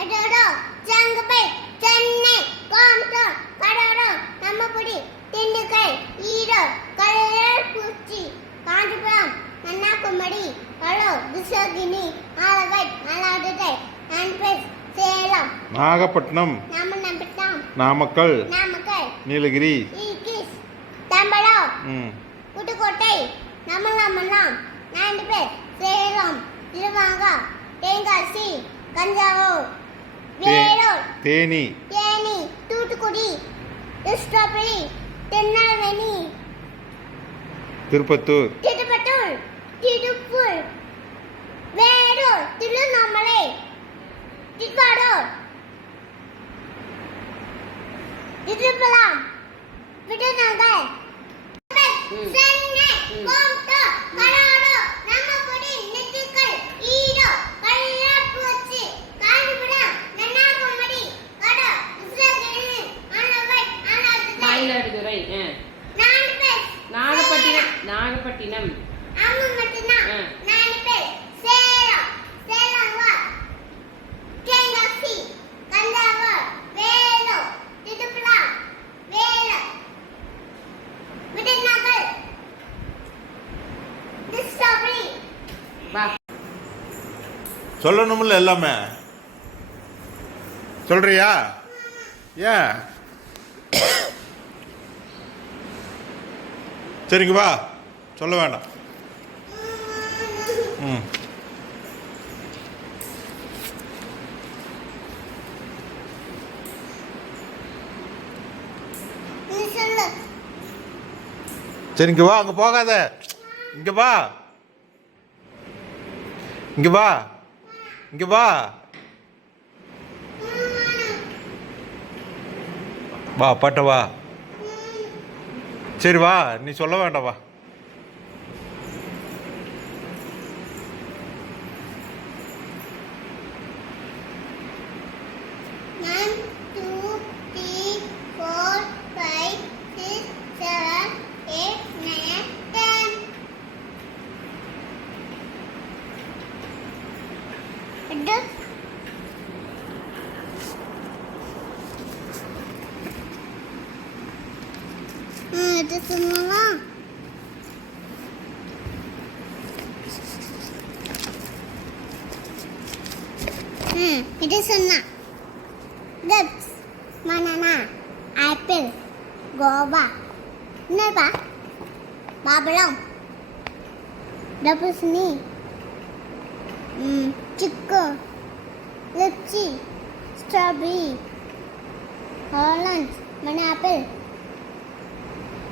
அடடோ செங்கப்பை சென்னை கோயம்புத்தூர் கடலூர் நம்மபுடி திண்டுக்கல் ஈரோடு கள்ளக்குறிச்சி காஞ்சிபுரம் கன்னியாகுமரி கடலூர் விசாகினி ஆலவாய் மயிலாடுதுறை அன்பேஸ் சேலம் நாகப்பட்டினம் நாமக்கல் நீலகிரி தம்பரம் புதுக்கோட்டை நம்மலாம் நாயன்பேட் சேலம் திருவாங்கா தென்காசி தஞ்சாவூர் வேலூர் தேனி தூத்துக்குடி கிருஷ்ணகிரி திருநெல்வேலி திருப்பத்தூர் திருப்பூர் வேலூர் திருவண்ணாமலை திருவாரூர் விழுப்புரம் விருதுநகர் சென்னை கோயம்புத்தூர் கடலூர் நம்மபுடி திண்டுக்கல் ஈரோடு கள்ளக்குறிச்சி காஞ்சிபுரம் கன்னியாகுமரி கடலூர் விசாகினி ஆலவாய் மயிலாடுதுறை நாகப்பட்டினம் சொல்லணும்ல எல்லாமே சொல்றியா? ஏன் சரிங்க வா சொல்ல வேண்டாம். சரி இங்க வா, அங்க போகாத, இங்க வா, இங்க வா, இங்க வா, வா பாட்ட வா. சரி வா, நீ சொல்ல வேண்டாம் வா. இது சொல்லலாம். இது சொன்னா கிரேப்ஸ் பனானா ஆப்பிள் கோவா என்னப்பா மாம்பழம் தர்பூசணி சிக்கு லிச்சி ஸ்ட்ராபெரி ஆரஞ்சு பைனாப்பிள்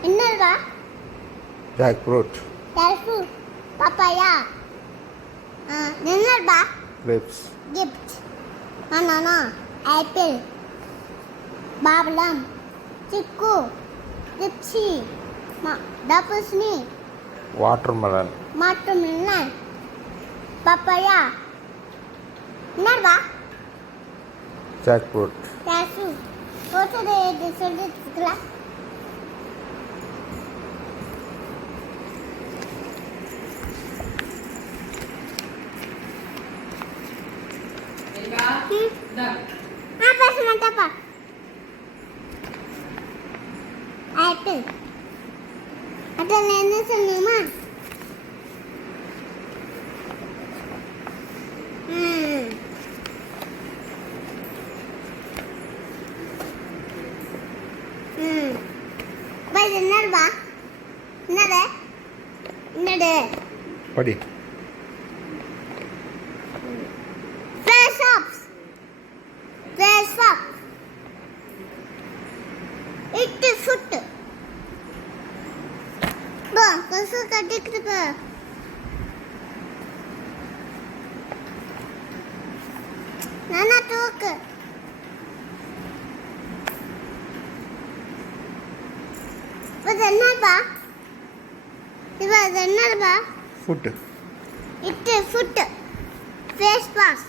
என்னவா ஜாக் ஃப்ரூட் பப்பாயா என்னவா கிரேப்ஸ் பனானா ஆப்பிள் மாம்பழம் சிக்கு லிச்சி தர்பூசணி வாட்டர்மெலன் பப்பாயா என்னவா ஜாக் ஃப்ரூட் போட்டது சொல்லிட்டுருக்கலாம். பேச மாட்டாப்பா. ஆப்பிள் அதில் என்ன சொன்னீமா? என்னடா என்னது படி. இட்டு ஃபுட்டு பா கசு கட்டிக்கிட்டு நானா தூக்கு இது என்னப்பா? இது என்னப்பா? ஃபுட்டு இட்டு ஃபுட்டு ஃபேஸ் வாஷ்